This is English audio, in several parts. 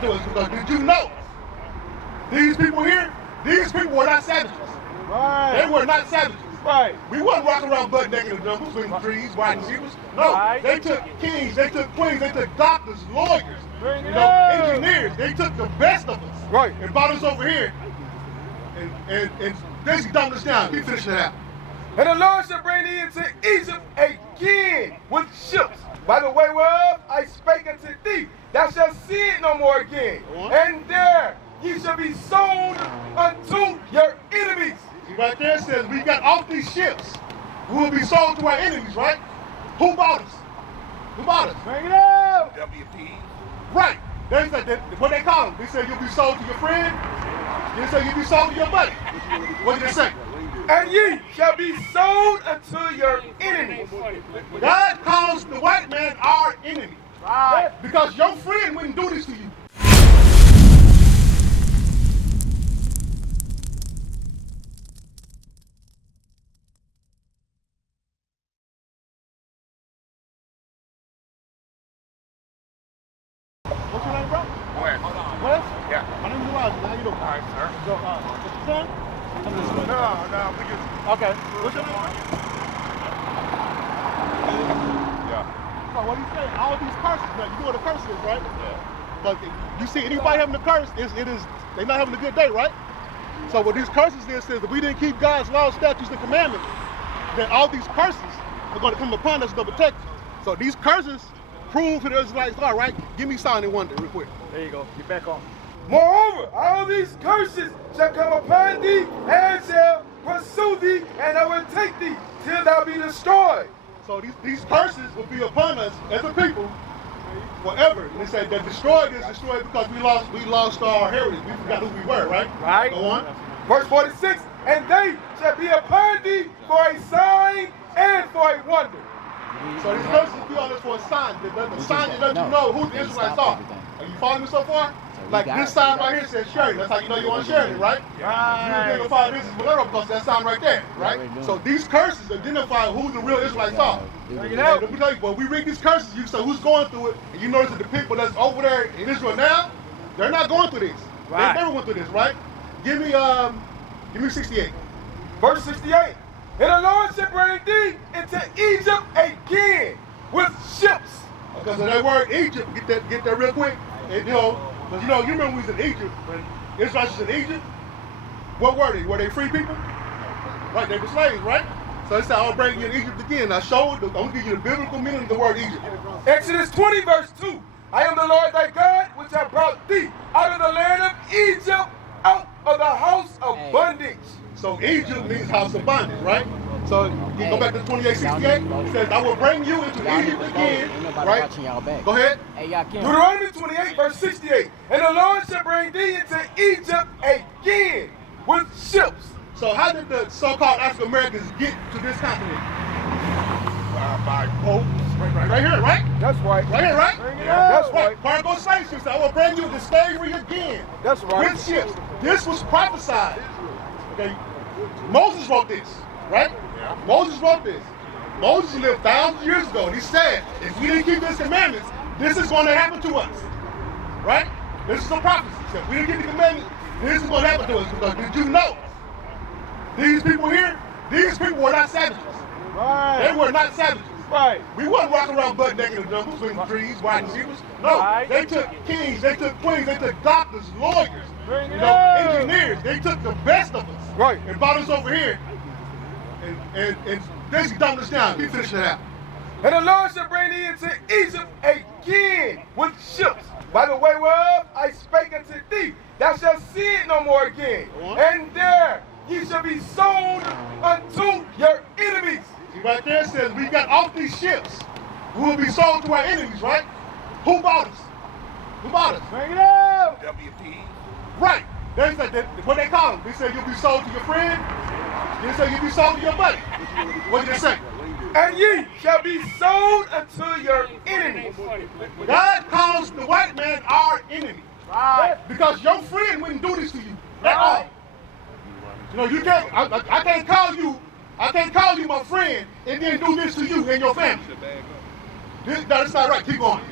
happen to us because did you know these people here, these people were not savages. Right. They were not savages. Right. We wasn't walking around butt naked in the jungle, swinging trees, riding zebras. No, Right. they took kings, they took queens, they took doctors, lawyers, Bring it engineers. They took the best of us. Right. And brought us over here and basically dumped us down. Keep finishing that. And the Lord shall bring thee into Egypt again with ships, by the way whereof I spake unto thee. Thou shalt see it no more again. And there ye shall be sold unto your enemies. See, right there it says we got off these ships. We will be sold to our enemies, right? Who bought us? Who bought us? Bring it up. WP. Right. That's what they call them. They say you'll be sold to your friend. They say you'll be sold to your buddy. What did they say? And ye shall be sold unto your enemies. God calls the white man our enemy. Right. Because your friend wouldn't do this to you. What's your name, bro? Wes. Wes? Yeah. My name is Elijah. How you doing? All right, sir. So, what's your son? I'm just No, we just... Okay. What's your name, bro? Yeah. So what he's saying, all these curses, now you know what a curse is, right? Yeah. But you see anybody having a curse, they're not having a good day, right? So what these curses is says if we didn't keep God's laws, statutes, and commandments, then all these curses are going to come upon us to protect us. So these curses prove who the Israelites are, right? Give me sign and wonder real quick. There you go. Get back on. Moreover, all these curses shall come upon thee and shall pursue thee and overtake thee till thou be destroyed. So these curses will be upon us as a people forever. And they say that destroyed is destroyed because we lost our heritage. We forgot who we were, right? Right. Go on. Verse 46, and they shall be upon thee for a sign and for a wonder. So these curses will be on us for a sign. The sign that lets you know who the Israelites are. Are you following me so far? Like this sign right here says Sheridan. That's how you know you want Sheridan, right? Right. You identify this as Bolero because that sign right there, right? So these curses identify who the real Israelites are. Bring it out. Let me tell you, when we read these curses, you say who's going through it, and you notice that the people that's over there in Israel now, they're not going through this. Right. They never went through this, right? Give me 68. Verse 68, and the Lord shall bring thee into Egypt again with ships. Okay, so that word Egypt, get that real quick. And, because you remember we was in Egypt, when Israelites was in Egypt, what were they? Were they free people? Right, they were slaves, right? So it said, I'll bring you in Egypt again. I'm going to give you the biblical meaning of the word Egypt. Exodus 20 verse 2, I am the Lord thy God, which have brought thee out of the land of Egypt, out of the house of bondage. So Egypt means house of bondage, right? So you go back to 28:68. It says, I will bring you into Egypt again, right? Go ahead. Deuteronomy 28 verse 68, and the Lord shall bring thee into Egypt again with ships. So how did the so-called African Americans get to this continent? By boats. Right here, right? That's right. Right here, right? That's right. Cargo slave ships. I will bring you into slavery again. That's right. With ships. This was prophesied. Okay. Moses wrote this, right? Yeah. Moses wrote this. Moses lived thousands of years ago, and he said, if we didn't keep his commandments, this is going to happen to us. Right? This is a prophecy. He said, if we didn't keep the commandments, this is going to happen to us. Because did you know? These people here, these people were not savages. Right. They were not savages. Right. We wasn't walking around butt naked in the jungle, swinging trees, riding zebras. No, Right. they took kings, they took queens, they took doctors, lawyers, Bring it up. engineers. They took the best of us. Right. And brought us over here and basically dumped us down. Keep finishing that. And the Lord shall bring thee into Egypt again with ships, by the way whereof I spake unto thee. Thou shalt see it no more again. And there ye shall be sold unto your enemies. See, right there it says we got off these ships. We will be sold to our enemies, right? Who bought us? Who bought us? Bring it up. WP. Right. That's what they call them. They say you'll be sold to your friend. They say you'll be sold to your buddy. What did they say? And ye shall be sold unto your enemies. God calls the white man our enemy. Right. Because your friend wouldn't do this to you at all. You can't. I can't call you. I can't call you my friend and then do this to you and your family. That's not right. Keep going.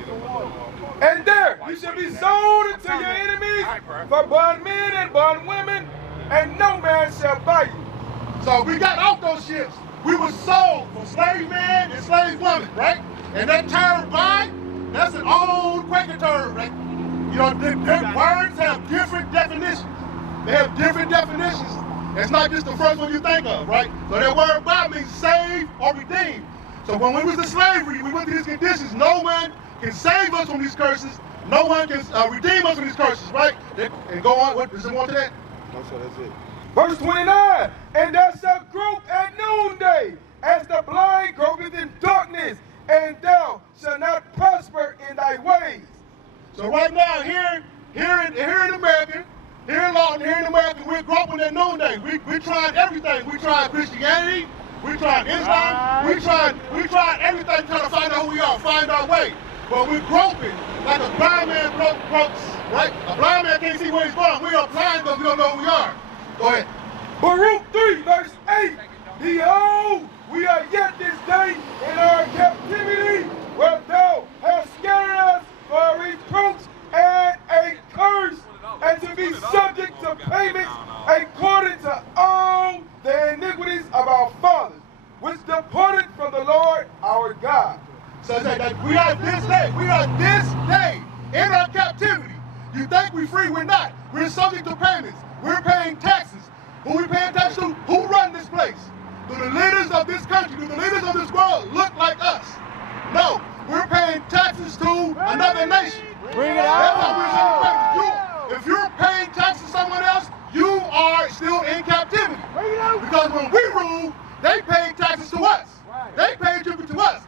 And there you shall be sold unto your enemies for bondmen and bondwomen, and no man shall buy you. So we got off those ships. We were sold for slave man and slave woman, right? And that term "buy," that's an old Quaker term, right? You know, their words have different definitions. They have different definitions. It's not just the first one you think of, right? So that word "buy" means save or redeem. So when we was in slavery, we went through these conditions. No one can save us from these curses. No one can redeem us from these curses, right? And go on. What, is there more to that? No, sir, that's it. Verse 29, and thou shalt grope at noonday, as the blind gropeth in darkness, and thou shalt not prosper in thy ways. So right now, here in America, here in Lawton, here in America, we're groping at noonday. We tried everything. We tried Christianity. We tried Islam. We tried everything, trying to find out who we are, find our way. But we're groping like a blind man gropes, right? A blind man can't see where he's going. We are blind because we don't know who we are. Go ahead. Baruch 3, verse 8. Behold, we are yet this day in our captivity, where thou hast scattered us for a reproach and a curse, and to be subject to payments according to all the iniquities of our fathers, which departed from the Lord our God. So it's like we are this day in our captivity. You think we're free, we're not. We're subject to payments. We're paying taxes. Who we paying taxes to? Who run this place? Do the leaders of this country, do the leaders of this world look like us? No, we're paying taxes to another nation. Bring it That's out. how we're supposed to. If you're paying taxes to someone else, you are still in captivity. Because when we rule, they pay taxes to us. They pay tribute to us.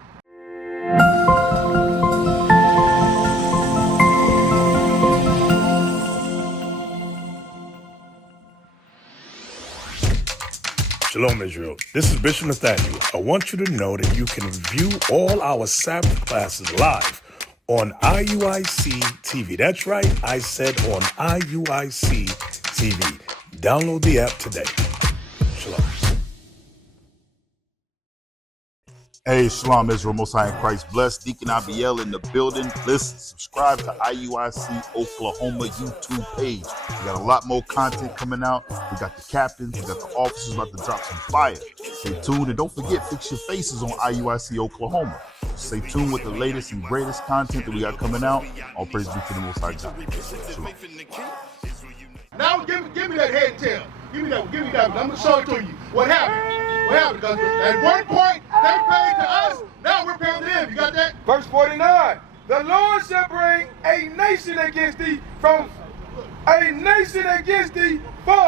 Shalom, Israel. This is Bishop Nathaniel. I want you to know that you can view all our Sabbath classes live on IUIC TV. That's right, I said on IUIC TV. Download the app today. Shalom. Hey, Shalom Israel, Most High in Christ blessed. Deacon Abiel in the building. Listen, subscribe to IUIC Oklahoma YouTube page. We got a lot more content coming out. We got the captains, we got the officers about to drop some fire. Stay tuned and don't forget, fix your faces on IUIC Oklahoma. Stay tuned with the latest and greatest content that we got coming out. All praise be to the Most High God. Shalom. Now give me that head and tail. Give me that. I'm gonna show it to you. What happened? Because at one point they paid to us, now we're paying to them. You got that? Verse 49, the Lord shall bring a nation against thee far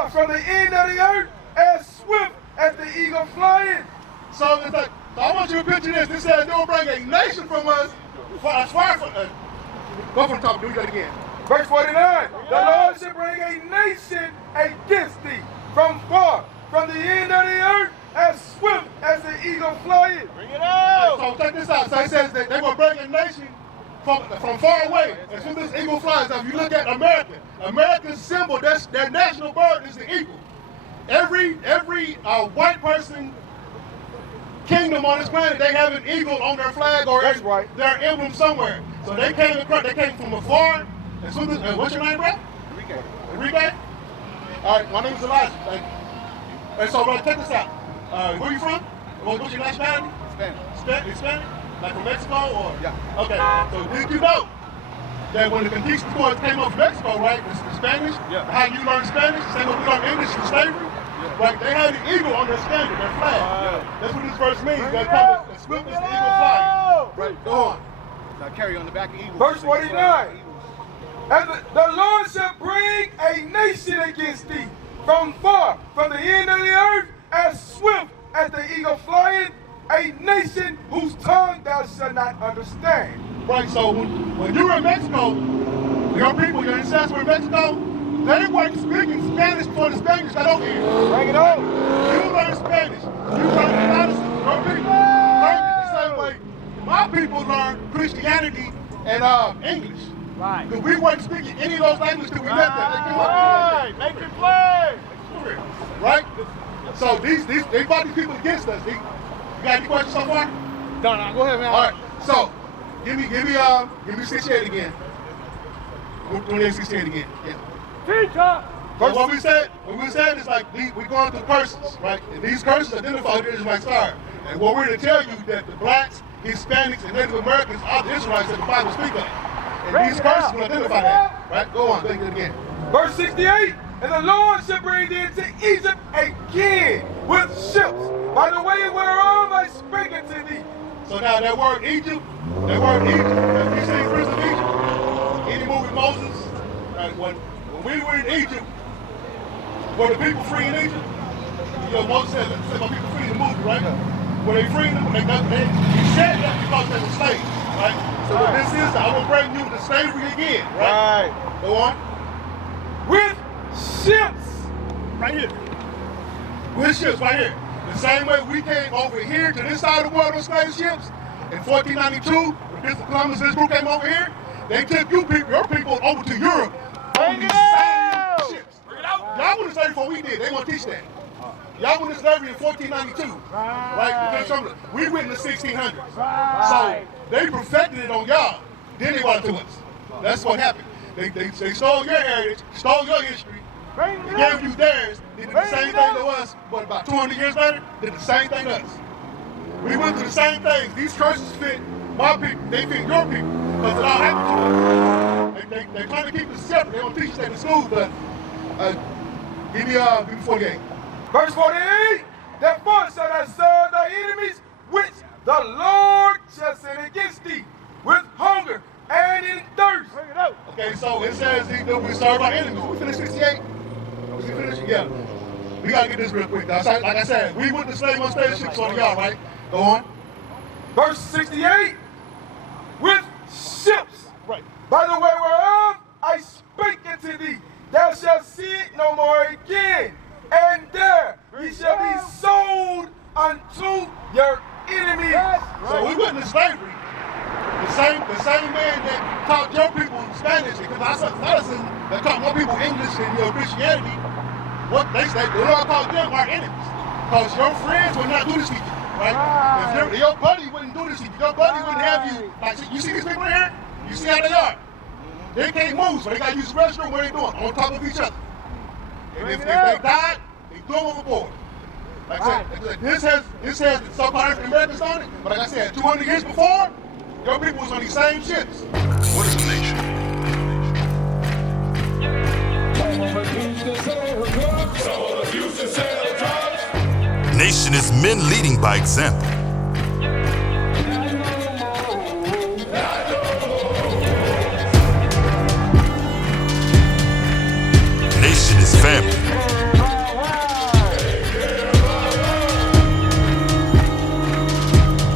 from the end of the earth, as swift as the eagle flying. So it's like, I want you to picture this. This says they'll bring a nation from us. Go from the top. Do that again. Verse 49, the Lord shall bring a nation against thee from the end of the earth, as swift as the eagle flying. Bring it out. So check this out. So it says that they will bring a nation from far away, as soon as this eagle flies. Now, if you look at America, America's symbol, their national bird is the eagle. Every white person kingdom on this planet, they have an eagle on their flag or their emblem somewhere. So they came from afar. As soon as, what's your name, bro? Enrique? All right, my name is Elijah. Thank you. And so, bro, check this out. Where you from? What's your nationality? Spanish. Spanish? Like from Mexico or? Yeah. Okay. So did you know that when the conquistadors came over Mexico, right, the Spanish, how you learn Spanish, same way we learn English from slavery, right, they had the eagle on their standard, their flag. That's what this verse means. They call it as swift as the eagle flying. Right, go on. Now carry on the back of eagle. Verse 49, and the Lord shall bring a nation against thee from the end of the earth, as swift as the eagle flying, a nation whose tongue thou shalt not understand. Right, so when you were in Mexico, your people, your ancestors were in Mexico, they weren't speaking Spanish before the Spaniards got over here. Bring it on. You learned Spanish. You learned Protestant. Your people learned it the same way my people learned Christianity and English. Right. Because we weren't speaking any of those languages till we met them. They came up Right. Make it play. right? So they fought these people against us. You got any questions so far? No, go ahead, man. All right. So give me 68 again. 28:16 again. Yeah. So what we said is like we going through curses, right? And these curses identify the Israelites are. And what we're to tell you that the blacks, Hispanics, and Native Americans are the Israelites that the Bible speaks of. And these curses will identify that, right? Go on, think it again. Verse 68, and the Lord shall bring thee into Egypt again with ships, by the way whereof I spake unto thee. So now that word Egypt, that we see Prince of Egypt, any movie Moses, right? When we were in Egypt, were the people free in Egypt? You know, Moses said my people free in the movie, right? Were they free in them? He said that because they were slaves, right? So what this is, I will bring you to slavery again, right? Go on. With ships. Right here. With ships, right here. The same way we came over here to this side of the world on slave ships in 1492, when Christopher Columbus and his group came over here, they took your people over to Europe on these same ships. Y'all went to slavery before we did. They want to teach that. Y'all went to slavery in 1492, right? We went in the 1600s. So they perfected it on y'all. Then they brought it to us. That's what happened. They stole your heritage, stole your history, they gave you theirs, they did the same thing to us, but about 200 years later, did the same thing to us. We went through the same things. These curses fit my people, they fit your people, because it all happened to us. They're trying to keep us separate. They don't teach us that in school, but give me 48. Verse 48, therefore shall thou serve thy enemies, which the Lord shall send against thee, with hunger and in thirst. Okay, so it says we serve our enemies. We finished 68? We finished? Yeah. We got to get this real quick. Like I said, we went to slave on stage ships on y'all, right? Go on. Verse 68, with ships, right, by the way whereof I spake unto thee, thou shalt see it no more again, and there ye shall be sold unto your enemies. So we went into slavery. The same man that taught your people Spanish, because I said medicine that taught more people English and Christianity, what they say, the Lord called them our enemies. Because your friends would not do this to you, right? If your buddy wouldn't do this to you, your buddy wouldn't have you, like, you see these people here? You see how they are? They can't move, so they got to use the restroom. What are they doing? On top of each other. And if they died, they throw them overboard. Like I said, this has so-called African Americans on it, but like I said, 200 years before, your people was on these same ships. What is a nation? Nation is men leading by example. Nation is family.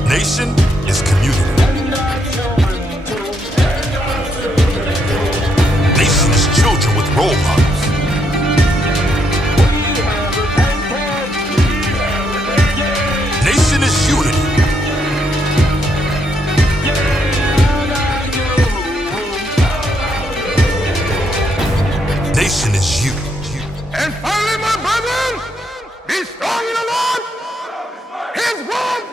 Nation is community. Nation is children with role models. Nation is unity. Nation is you. And finally, my brethren, be strong in the Lord. His word